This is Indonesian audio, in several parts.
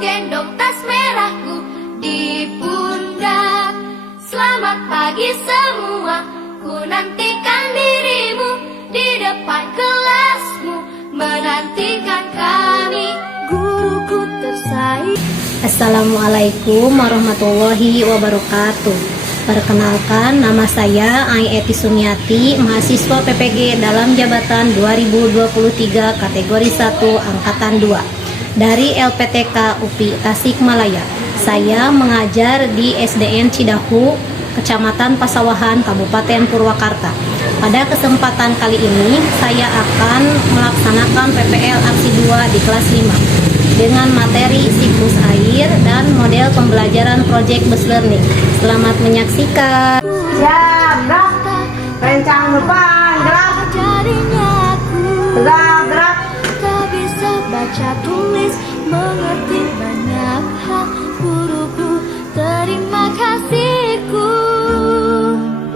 gendong tas merahku di pundak. Selamat pagi semua, ku nantikan dirimu di depan kelasmu, menantikan kami, guruku tersayang. Assalamualaikum warahmatullahi wabarakatuh. Perkenalkan, nama saya Ai Eti Sumiati, mahasiswa PPG dalam jabatan 2023 kategori 1 angkatan 2 dari LPTK UPI Tasikmalaya. Saya mengajar di SDN Cidahu, Kecamatan Pasawahan, Kabupaten Purwakarta. Pada kesempatan kali ini, saya akan melaksanakan PPL aksi 2 di kelas 5 dengan materi siklus air dan model pembelajaran project based learning. Selamat menyaksikan. Siap, gerak. Rencang depan, gerak. Gerak. Tak bisa baca tulis, mengerti banyak hal, guruku terima kasihku.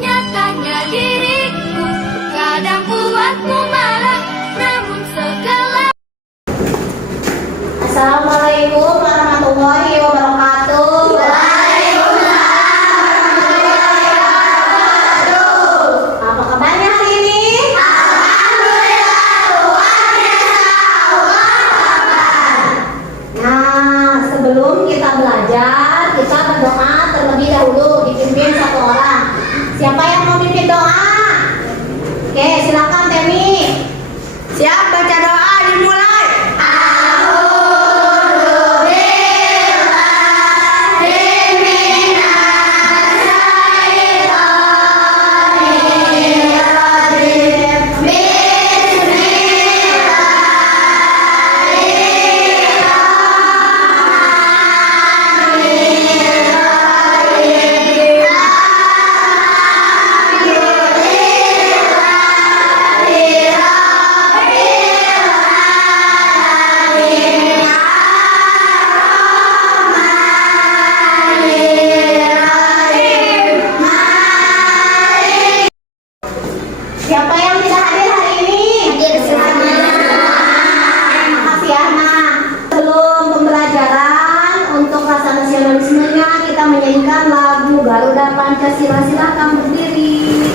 Nyatanya diriku kadang buatmu marah, namun segala. Assalamualaikum warahmatullahi wabarakatuh. Apa kabarnya hari ini? Nah, sebelum kita belajar, kita berdoa terlebih dahulu, dipimpin satu orang. Siapa yang mau pimpin doa? Oke, silakan Temi. Siap, baca doa dimulai. Siapa yang tidak hadir hari ini? Makasih ya. Nah, sebelum pembelajaran untuk rasa nasionalismenya, kita menyanyikan lagu Garuda Pancasila. Silakan berdiri.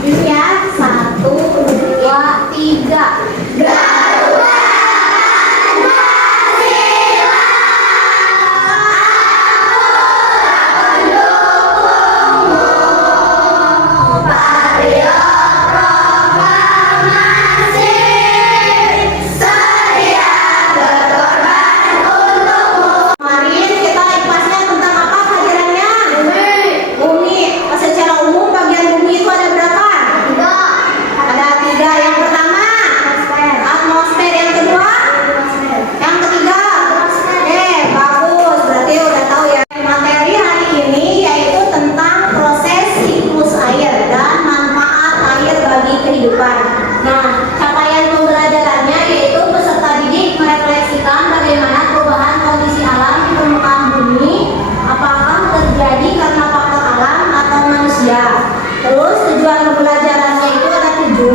Ini ya, 1, 2, 3. Garuda kehidupan. Nah, capaian pembelajarannya yaitu peserta didik merefleksikan bagaimana perubahan kondisi alam di permukaan bumi, apakah terjadi karena faktor alam atau manusia. Terus tujuan pembelajarannya itu ada 7.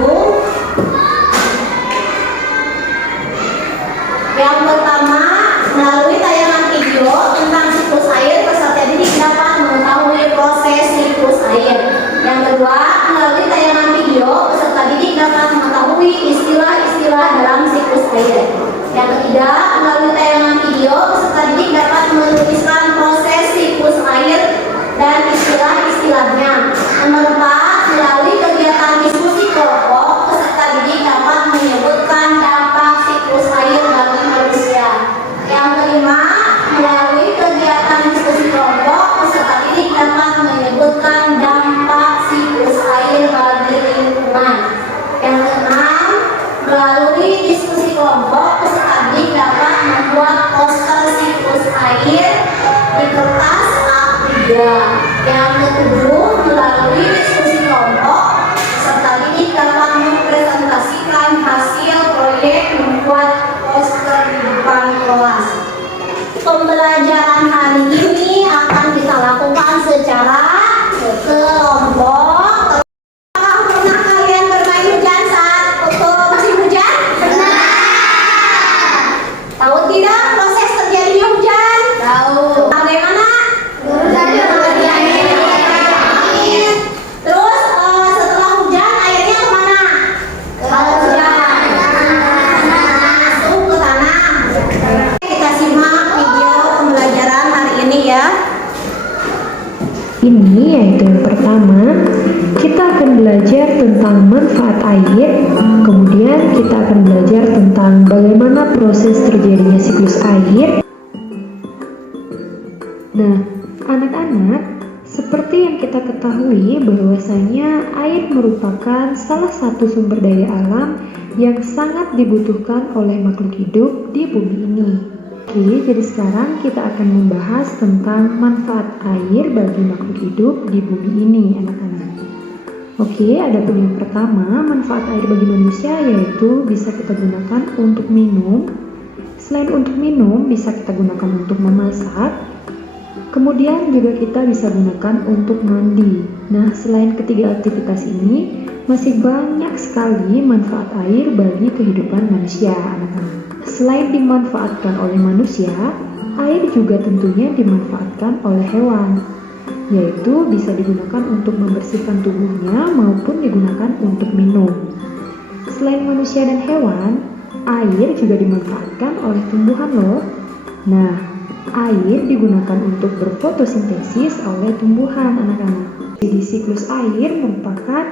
Yang pertama, melalui tayangan video tentang siklus air, peserta didik dapat mengetahui proses siklus air. Yang kedua, melalui tayangan video, peserta didik dapat mengetahui istilah-istilah dalam siklus air. Yang ketiga, melalui tayangan video, peserta didik dapat menuliskan proses siklus air dan istilah-istilahnya. Nomor 4, melalui kegiatan diskusi kelompok, peserta didik dapat menyebutkan dampak siklus air bagi manusia. Yang kelima, melalui kegiatan diskusi kelompok, peserta didik dapat menyebutkan dampak siklus air bagi lingkungan. Yang keenam, melalui diskusi kelompok, peserta didik dapat akan belajar tentang manfaat air, kemudian kita akan belajar tentang bagaimana proses terjadinya siklus air. Nah, anak-anak, seperti yang kita ketahui bahwasanya air merupakan salah satu sumber daya alam yang sangat dibutuhkan oleh makhluk hidup di bumi ini. Oke, jadi sekarang kita akan membahas tentang manfaat air bagi makhluk hidup di bumi ini, anak-anak. Oke, adapun yang pertama, manfaat air bagi manusia yaitu bisa kita gunakan untuk minum. Selain untuk minum, bisa kita gunakan untuk memasak. Kemudian juga kita bisa gunakan untuk mandi. Nah, selain ketiga aktivitas ini, masih banyak sekali manfaat air bagi kehidupan manusia, anak-anak. Selain dimanfaatkan oleh manusia, air juga tentunya dimanfaatkan oleh hewan, yaitu bisa digunakan untuk membersihkan tubuhnya maupun digunakan untuk minum. Selain manusia dan hewan, air juga dimanfaatkan oleh tumbuhan loh. Nah, air digunakan untuk berfotosintesis oleh tumbuhan, anak-anak. Jadi siklus air merupakan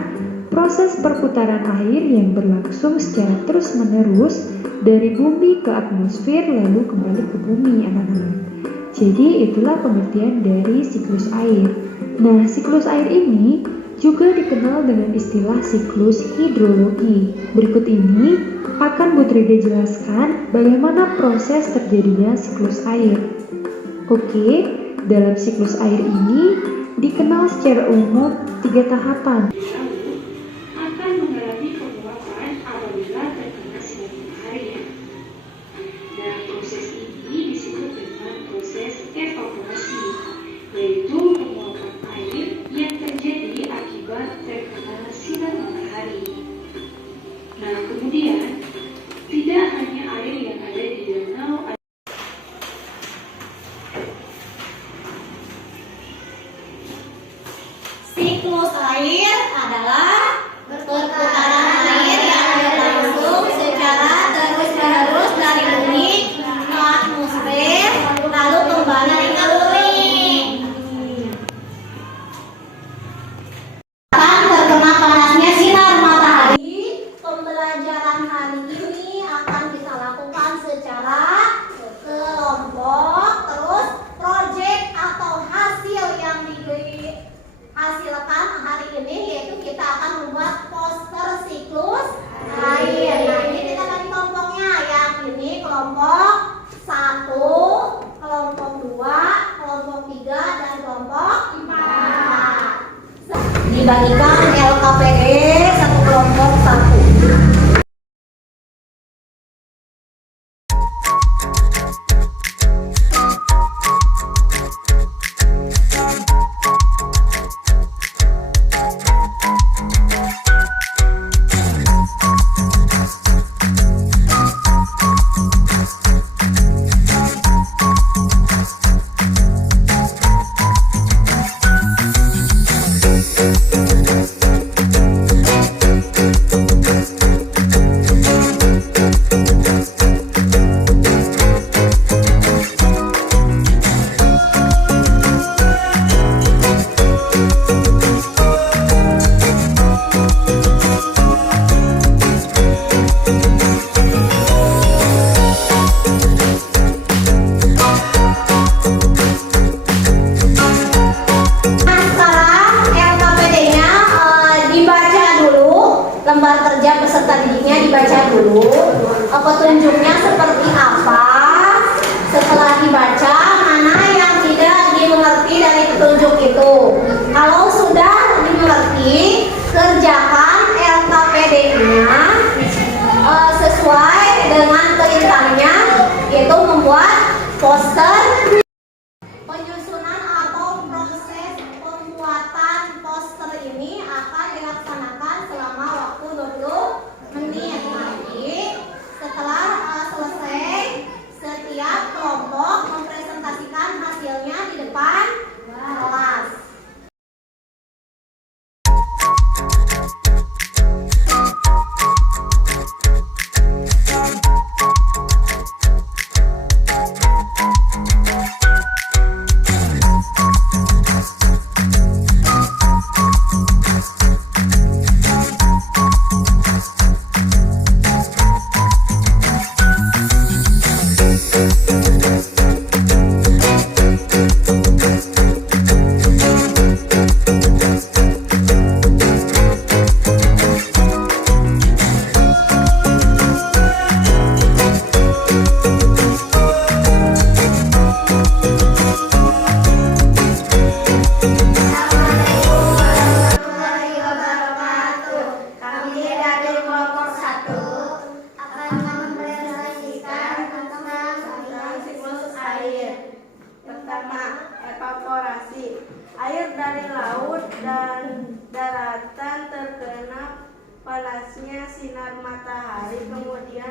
proses perputaran air yang berlangsung secara terus-menerus dari bumi ke atmosfer lalu kembali ke bumi, anak-anak. Jadi itulah pengertian dari siklus air. Nah, siklus air ini juga dikenal dengan istilah siklus hidrologi. Berikut ini akan Bu Tride jelaskan bagaimana proses terjadinya siklus air. Oke, dalam siklus air ini dikenal secara umum 3 tahapan. Akan mengalami penguapan apabila terkena sinar matahari. Nah, proses ini disebut dengan proses evaporasi, yaitu penguapan air yang terjadi akibat terkena sinar matahari. Nah, kemudian tidak hanya air yang ada di danau. Siklus air adalah perputaran air yang berlangsung secara terus-menerus dari bumi ke atmosfer lalu kembali ke bumi. Akan terkena panasnya sinar matahari, pembelajaran hari ini akan kita lakukan secara kelompok, terus proyek atau hasil yang hasilkan hari ini yaitu kita akan membuat poster siklus air. Nah, ini kita bagi kelompoknya. Yang ini kelompok 1, kelompok 2, kelompok 3, dan kelompok 4. Dibagikan LKPD satu kelompok 1.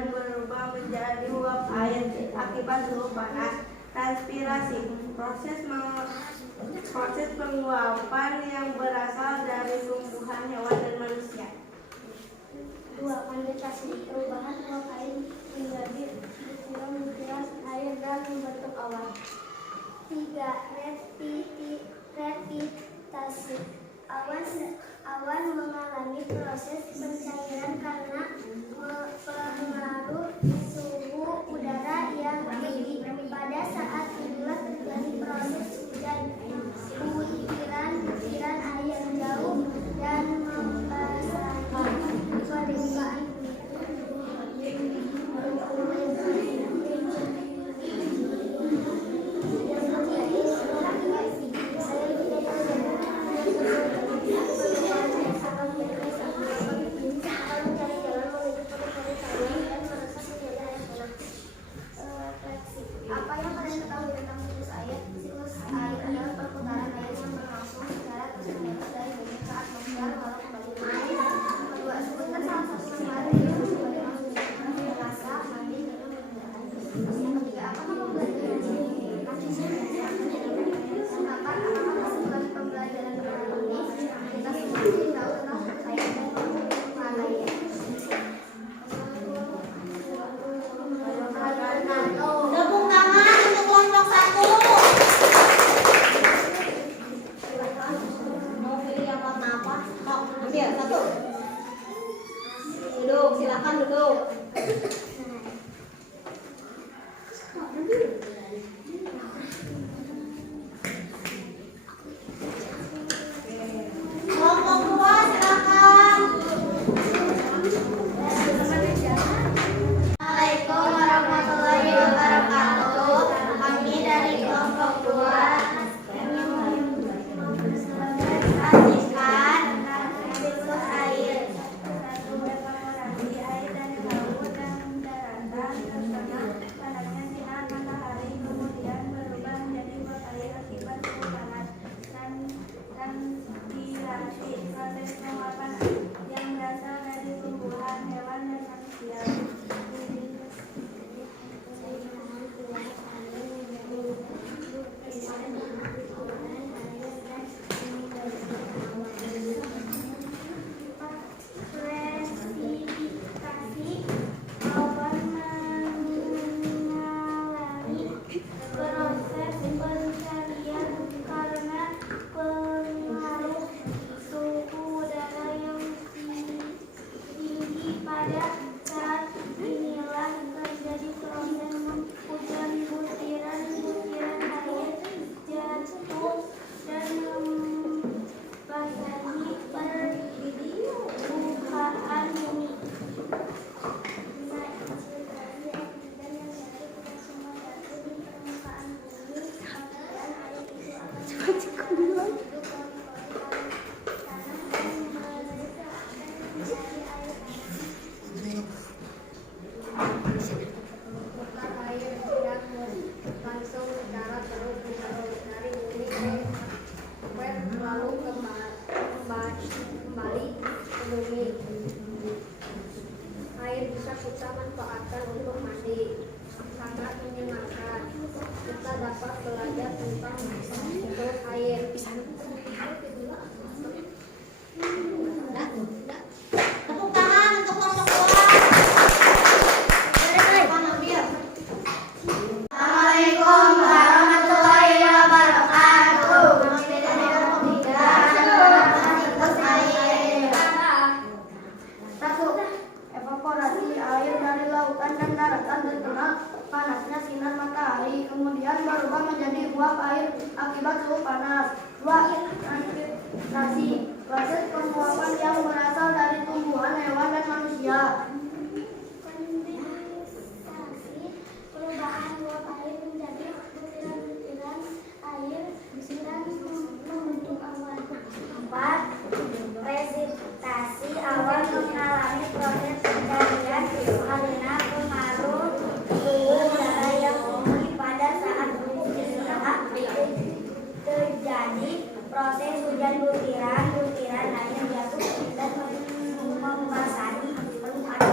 kemudian berubah menjadi uap air akibat suhu panas. Transpirasi, proses penguapan yang berasal dari tumbuhan, hewan, dan manusia. 2. Kondensasi, perubahan uap air menjadi butiran air dan membentuk awan. 3. Revitasi, awan mengalami proses pencairan karena pengaruh suhu udara yang tinggi. Pada saat inilah terjadi proses hujan butiran air jauh dan membasahi permukaan Apa yang kalian ketahui tentang siklus air? Siklus air adalah perputaran air yang berlangsung secara terus-menerus dari bumi ke atmosfer lalu kembali ke bumi. Kedua, sebutkan salah satu manfaat hidup sebagaimana merasa, mandi, minum, dan berjalan. Yang ketiga, apa kamu belajar dari sini? Yang keempat, apakah melakukan pembelajaran tentang ini? Kita semua ingin tahu tentang siklus air dan perputaran air. Tepuk tangan untuk kelompok 1. Mau pilih yang warna apa? Ambil satu. Duduk, silakan duduk. Kelompok 2 silakan. Assalamualaikum warahmatullahi wabarakatuh. Kami dari kelompok 2 menyaksikan siklus air. Evaporasi air dari laut dan daratan terkena panasnya sinar matahari, kemudian berubah menjadi uap air akibat suhu panas. Transpirasi, proses penguapan yang berasal dari tumbuhan, hewan, dan manusia. Presipitasisi, awan mengalami proses pencarian karena pengaruh suhu udara yang tinggi. Pada saat inilah terjadi proses hujan butiran air jatuh dan membasahi permukaan bumi. Langsung secara terus-menerus dari bumi lalu kembali ke bumi. Air bisa kita manfaatkan untuk mandi, sangat menyenangkan. Kita dapat belajar tentang siklus air. Tepuk tangan untuk kelompok 2. Assalamualaikum warahmatullahi wabarakatuh. Kami dari kelompok 3 menyaksikan siklus air. 1. Evaporasi air dari lautan dan daratan terkena panasnya sinar matahari, kemudian berubah menjadi uap air akibat suhu panas. 2. Transpirasi, proses penguapan yang berasal dari tumbuhan, hewan, dan manusia. Kondensasi, perubahan uap air menjadi butiran air dan membentuk awan. 4. Presipitasi, awan mengalami proses pencarian karena pengaruh suhu udara yang tinggi. Pada saat inilah terjadi proses hujan butiran air jatuh dan membasahi permukaan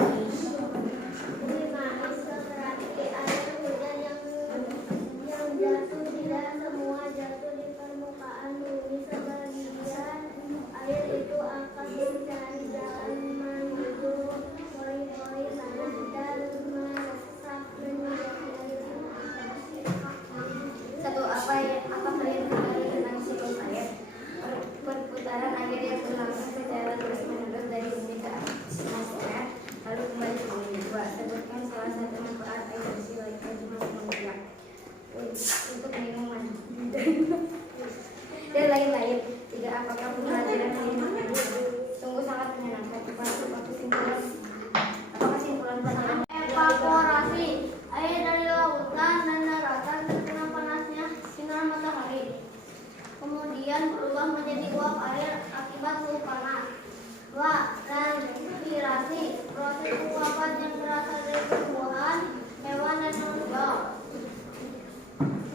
kemudian berubah menjadi uap air akibat suhu panas. 2. Transpirasi, proses penguapan yang berasal dari tumbuhan, hewan, dan manusia.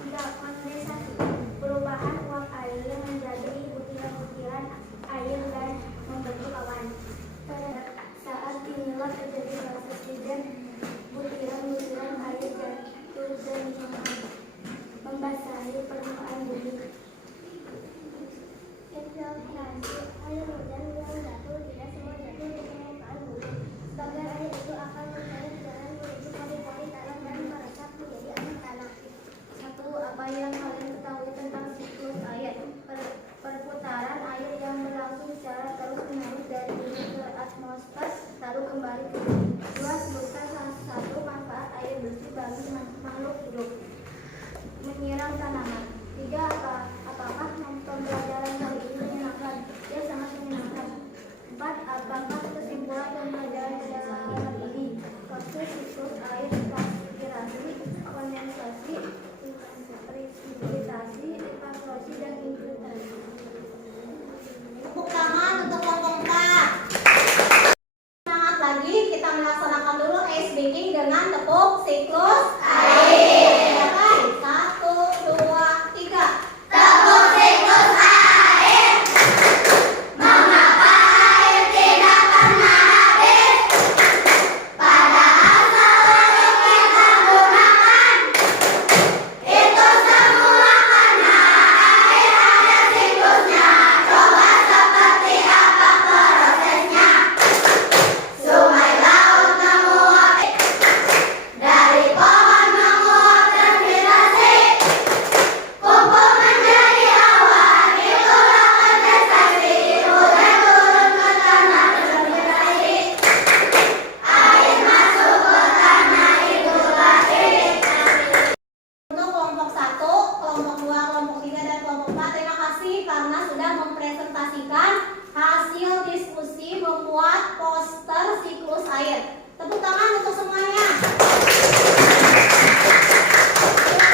3. Kondensasi, perubahan uap air menjadi butiran-butiran air dan membentuk awan. Pada saat inilah terjadi proses hujan butiran-butiran air jatuh dan membasahi permukaan bumi. Infiltrasi, air hujan yang jatuh tidak semua jatuh di permukaan bumi. Sebagian air itu akan mencari jalan menuju pori-pori tanah dan meresap menjadi air tanah. 1. Apa yang kalian ketahui tentang siklus air? Perputaran air yang berlangsung secara terus-menerus dari bumi ke atmosfer lalu kembali ke bumi. 2. Sebutkan salah satu manfaat air bersih bagi makhluk hidup. Menyiram tanaman. 3. Apakah pembelajaran kali ini menyenangkan? Ya, sangat menyenangkan. 4. Apakah kesimpulan pembelajaran pada hari ini? Proses siklus air, transpirasi, kondensasi, presipitasi, evaporasi, dan infiltrasi. Tepuk tangan untuk kelompok 4. Semangat lagi, kita melaksanakan dulu ice breaking dengan tepuk siklus air. Mulai, 1, 2, 3. Tepuk siklus air. Mengapa air tidak pernah habis? Padahal selalu kita gunakan. Itu semua karena air ada siklusnya. Coba seperti apa prosesnya? Sungai laut menguap, dari pohon menguap transpirasi, kumpul menjadi awan, itulah kondensasi. Hujan turun ke tanah transpirasi, air masuk ke tanah, itulah irigasi. Untuk kelompok 1, kelompok 2, kelompok 3, dan kelompok 4, terima kasih karena sudah mempresentasikan hasil diskusi membuat poster siklus air. Tepuk tangan untuk semuanya.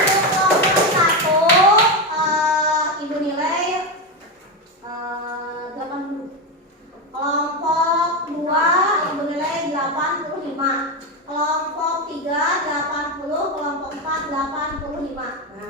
Untuk kelompok 1, ibu nilai 80. Kelompok 2, ibu nilai 85. Kelompok 3, 80. Kelompok 4, 85. Nah,